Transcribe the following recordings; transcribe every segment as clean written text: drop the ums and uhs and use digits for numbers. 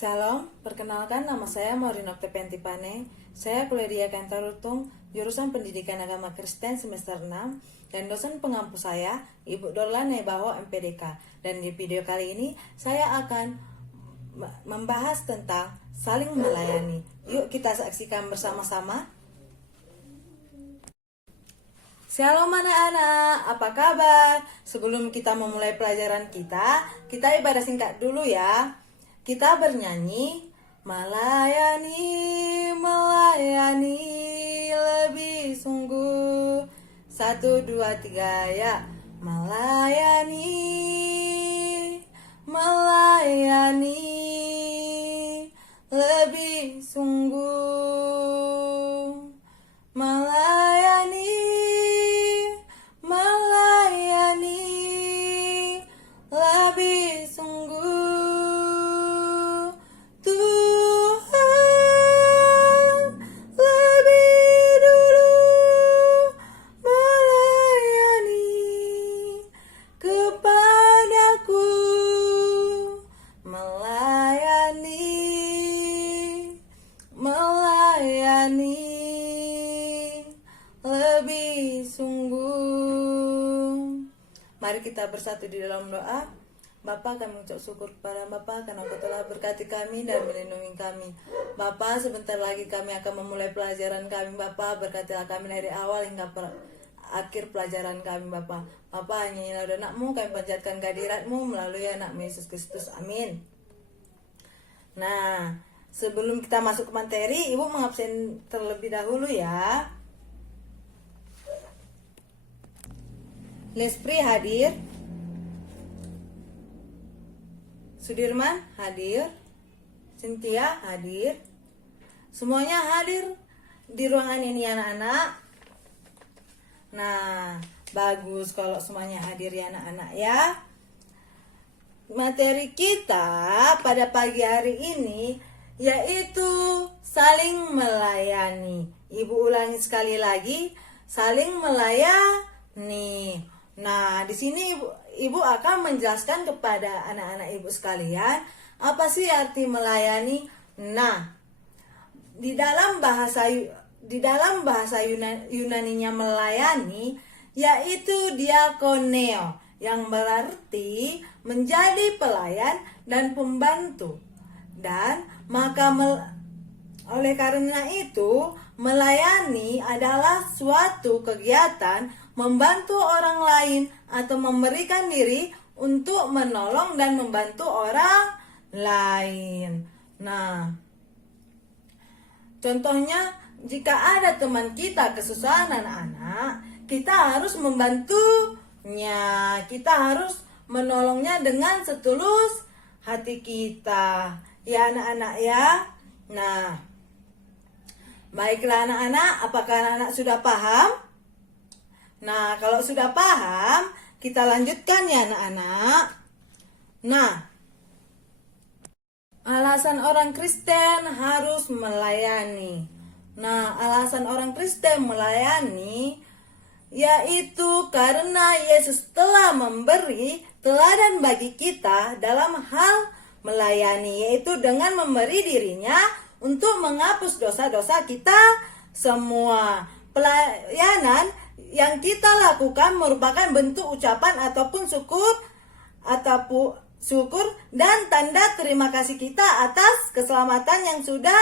Shalom, perkenalkan nama saya Maureen Oktepentipane. Saya kuliah di YKN Tarutung, jurusan Pendidikan Agama Kristen semester 6, dan dosen pengampu saya, Ibu Dorla Nebaho MPDK. Dan di video kali ini, saya akan membahas tentang saling melayani. Yuk kita saksikan bersama-sama. Shalom anak-anak, apa kabar? Sebelum kita memulai pelajaran kita ibadah singkat dulu ya. Kita bernyanyi, melayani, melayani lebih sungguh. 1, 2, 3 ya. Melayani, melayani lebih sungguh. Melayani, melayani lebih sungguh. Tuhan lebih dulu melayani kepadaku, melayani, melayani lebih sungguh. Mari kita bersatu di dalam doa. Bapa, kami ucap syukur kepada Bapa karena Engkau telah berkati kami dan melindungi kami. Bapa, sebentar lagi kami akan memulai pelajaran kami. Bapa, berkatilah kami dari awal hingga akhir pelajaran kami. Bapa, hanya inilah anak-Mu, kami panjatkan kehadirat-Mu melalui anak-Mu Yesus Kristus. Amin. Nah, sebelum kita masuk ke materi, Ibu mengabsen terlebih dahulu ya. Lespri hadir, Sudirman hadir, Cynthia hadir, semuanya hadir di ruangan ini anak-anak. Nah, bagus kalau semuanya hadir ya anak-anak ya. Materi kita pada pagi hari ini yaitu saling melayani. Ibu ulangi sekali lagi, saling melayani. Nah, di sini ibu akan menjelaskan kepada anak-anak ibu sekalian apa sih arti melayani. Nah, di dalam bahasa Yunaninya melayani yaitu diakoneo, yang berarti menjadi pelayan dan pembantu. Dan maka oleh karena itu, melayani adalah suatu kegiatan membantu orang lain atau memberikan diri untuk menolong dan membantu orang lain. Nah, contohnya jika ada teman kita kesusahan anak-anak, kita harus membantunya. Kita harus menolongnya dengan setulus hati kita. Ya anak-anak ya. Nah, baiklah anak-anak, apakah anak-anak sudah paham? Nah, kalau sudah paham, kita lanjutkan ya anak-anak. Nah, alasan orang Kristen harus melayani. Nah, alasan orang Kristen melayani yaitu karena Yesus telah memberi teladan bagi kita dalam hal melayani, yaitu dengan memberi dirinya untuk menghapus dosa-dosa kita semua. Pelayanan yang kita lakukan merupakan bentuk ucapan ataupun syukur dan tanda terima kasih kita atas keselamatan yang sudah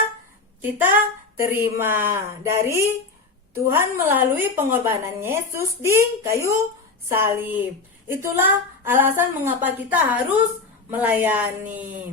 kita terima dari Tuhan melalui pengorbanan Yesus di kayu salib. Itulah alasan mengapa kita harus melayani.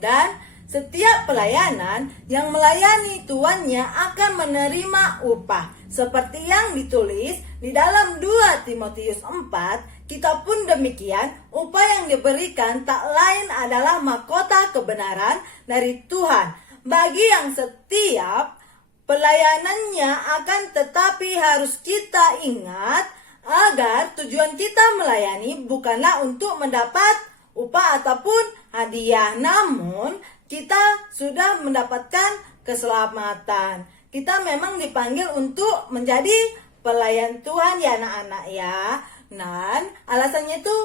Dan setiap pelayanan yang melayani tuannya akan menerima upah. Seperti yang ditulis di dalam 2 Timotius 4, kita pun demikian, upah yang diberikan tak lain adalah mahkota kebenaran dari Tuhan. Bagi yang setiap pelayanannya akan, tetapi harus kita ingat agar tujuan kita melayani bukanlah untuk mendapat upah ataupun hadiah, namun kita sudah mendapatkan keselamatan. Kita memang dipanggil untuk menjadi pelayan Tuhan ya anak-anak ya. Dan alasannya itu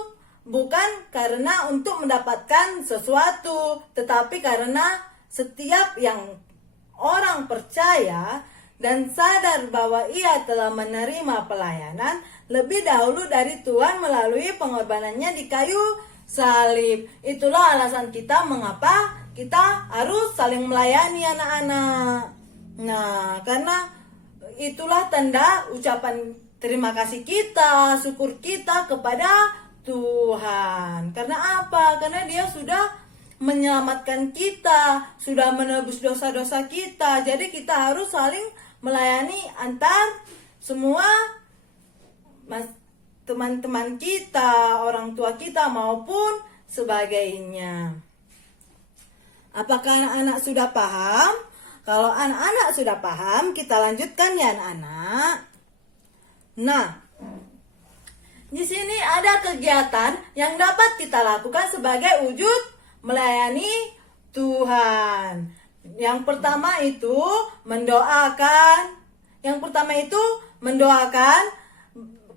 bukan karena untuk mendapatkan sesuatu, tetapi karena setiap yang orang percaya dan sadar bahwa ia telah menerima pelayanan lebih dahulu dari Tuhan melalui pengorbanannya di kayu salib. Itulah alasan kita mengapa kita harus saling melayani anak-anak. Nah, karena itulah tanda ucapan terima kasih kita, syukur kita kepada Tuhan. Karena apa? Karena Dia sudah menyelamatkan kita, sudah menebus dosa-dosa kita. Jadi kita harus saling melayani antar semua teman-teman kita, orang tua kita maupun sebagainya. Apakah anak-anak sudah paham? Kalau anak-anak sudah paham, kita lanjutkan ya anak-anak. Nah, di sini ada kegiatan yang dapat kita lakukan sebagai wujud melayani Tuhan. Yang pertama itu mendoakan.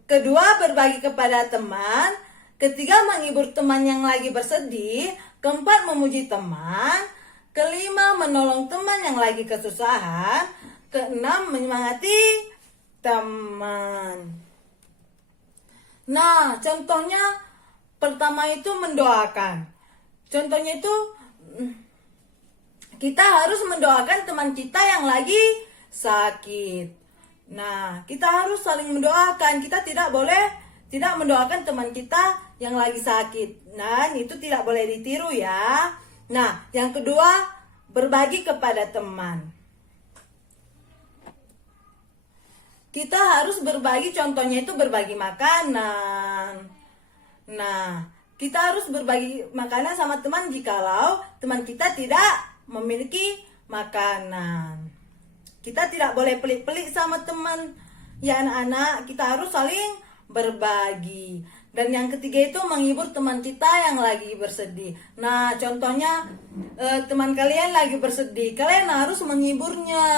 Kedua, berbagi kepada teman. Ketiga, menghibur teman yang lagi bersedih. Keempat, memuji teman. Kelima, menolong teman yang lagi kesusahan. Keenam, menyemangati teman. Nah, contohnya pertama itu mendoakan. Contohnya itu kita harus mendoakan teman kita yang lagi sakit. Nah, kita harus saling mendoakan. Kita tidak boleh tidak mendoakan teman kita yang lagi sakit. Nah, itu tidak boleh ditiru ya. Nah, yang kedua, berbagi kepada teman. Kita harus berbagi, contohnya itu berbagi makanan. Nah, kita harus berbagi makanan sama teman jikalau teman kita tidak memiliki makanan. Kita tidak boleh pelit-pelit sama teman. Ya anak-anak, kita harus saling berbagi. Dan yang ketiga itu menghibur teman kita yang lagi bersedih. Nah, contohnya teman kalian lagi bersedih, kalian harus menghiburnya.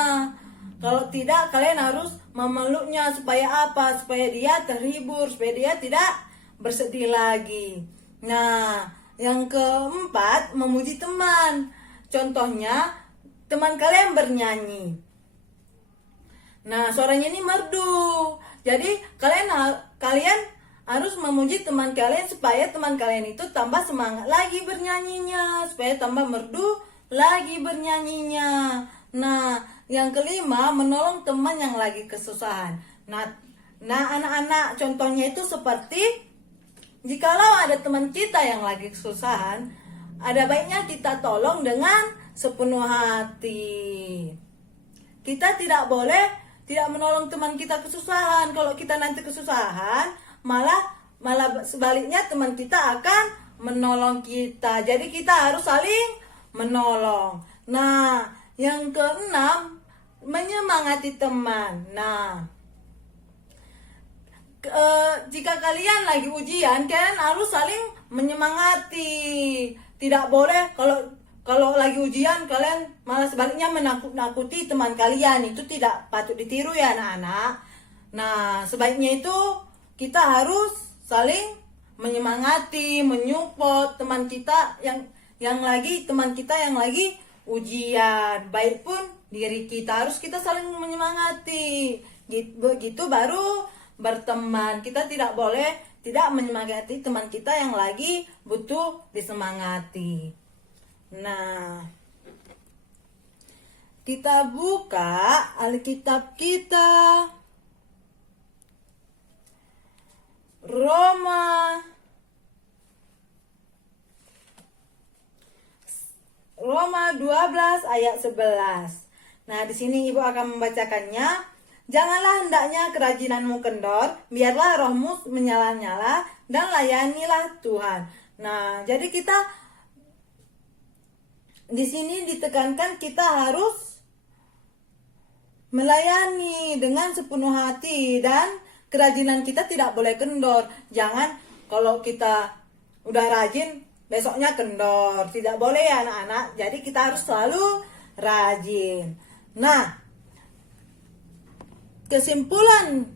Kalau tidak, kalian harus memeluknya. Supaya apa? Supaya dia terhibur, supaya dia tidak bersedih lagi. Nah, yang keempat, memuji teman. Contohnya, teman kalian bernyanyi. Nah, suaranya ini merdu. Jadi, kalian harus memuji teman kalian supaya teman kalian itu tambah semangat lagi bernyanyinya. Supaya tambah merdu lagi bernyanyinya. Nah, yang kelima, menolong teman yang lagi kesusahan. Nah anak-anak, contohnya itu seperti jikalau ada teman kita yang lagi kesusahan, ada baiknya kita tolong dengan sepenuh hati. Kita tidak boleh tidak menolong teman kita kesusahan. Kalau kita nanti kesusahan, malah sebaliknya teman kita akan menolong kita. Jadi kita harus saling menolong. Nah, yang keenam, menyemangati teman. Nah, jika kalian lagi ujian, kalian harus saling menyemangati. Tidak boleh kalau lagi ujian kalian malah sebaliknya menakut-nakuti teman kalian. Itu tidak patut ditiru ya anak-anak. Nah, sebaiknya itu kita harus saling menyemangati, menyupport teman kita yang lagi ujian. Baik pun diri kita, harus kita saling menyemangati. Begitu baru berteman. Kita tidak boleh tidak menyemangati teman kita yang lagi butuh disemangati. Nah, kita buka Alkitab kita, Roma 12 ayat 11. Nah, di sini Ibu akan membacakannya. Janganlah hendaknya kerajinanmu kendor, biarlah rohmu menyala-nyala dan layanilah Tuhan. Nah, jadi kita di sini ditekankan kita harus melayani dengan sepenuh hati dan kerajinan kita tidak boleh kendor. Jangan kalau kita udah rajin besoknya kendor. Tidak boleh ya anak-anak. Jadi kita harus selalu rajin. Nah, kesimpulan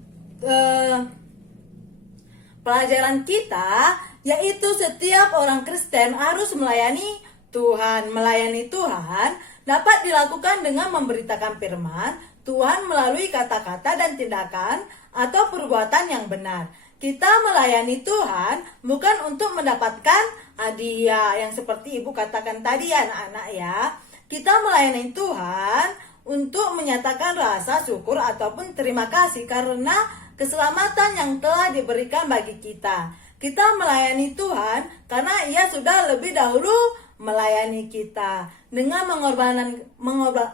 pelajaran kita yaitu setiap orang Kristen harus melayani Tuhan. Melayani Tuhan dapat dilakukan dengan memberitakan firman Tuhan melalui kata-kata dan tindakan atau perbuatan yang benar. Kita melayani Tuhan bukan untuk mendapatkan hadiah yang seperti Ibu katakan tadi ya anak-anak ya. Kita melayani Tuhan untuk menyatakan rasa syukur ataupun terima kasih karena keselamatan yang telah diberikan bagi kita. Kita melayani Tuhan karena Ia sudah lebih dahulu melayani kita dengan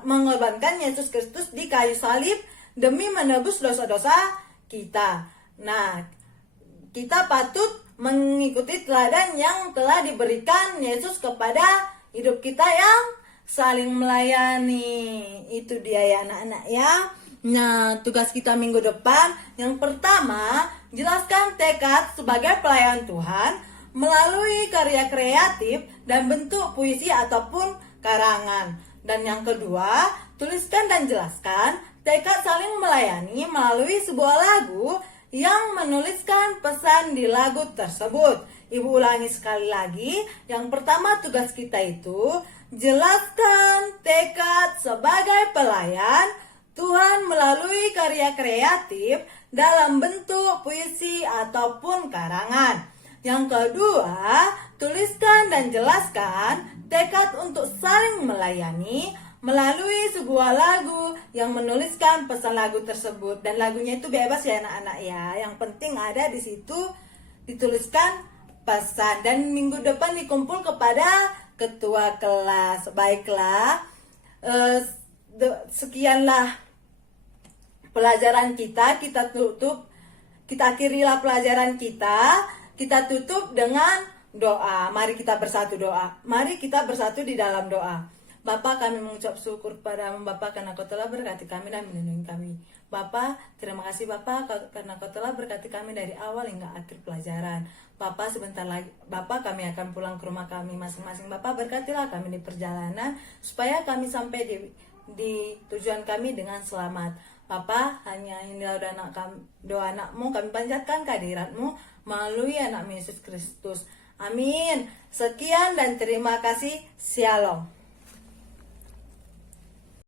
mengorbankan Yesus Kristus di kayu salib demi menebus dosa-dosa kita. Nah, kita patut mengikuti teladan yang telah diberikan Yesus kepada hidup kita yang saling melayani. Itu dia ya anak-anak ya. Nah, tugas kita minggu depan yang pertama, jelaskan tekad sebagai pelayan Tuhan melalui karya kreatif dan bentuk puisi ataupun karangan. Dan yang kedua, tuliskan dan jelaskan tekad saling melayani melalui sebuah lagu yang menuliskan pesan di lagu tersebut. Ibu ulangi sekali lagi. Yang pertama tugas kita itu jelaskan tekad sebagai pelayan Tuhan melalui karya kreatif dalam bentuk puisi ataupun karangan. Yang kedua, tuliskan dan jelaskan tekad untuk saling melayani melalui sebuah lagu yang menuliskan pesan lagu tersebut. Dan lagunya itu bebas ya anak-anak ya. Yang penting ada di situ dituliskan pesan. Dan minggu depan dikumpul kepada ketua kelas. Baiklah, sekianlah pelajaran kita tutup. Kita akhirilah pelajaran kita tutup dengan doa. Mari kita bersatu doa. Mari kita bersatu di dalam doa. Bapa, kami mengucap syukur kepadamu Bapa karena Kau telah berkati kami dan melindungi kami. Bapa, terima kasih Bapa karena Kau telah berkati kami dari awal hingga akhir pelajaran. Bapa, sebentar lagi Bapa kami akan pulang ke rumah kami masing-masing. Bapa, berkatilah kami di perjalanan supaya kami sampai di tujuan kami dengan selamat. Bapa, hanya inilah doa anak-Mu, kami panjatkan kehadirat-Mu melalui anak Yesus Kristus. Amin. Sekian dan terima kasih. Shalom.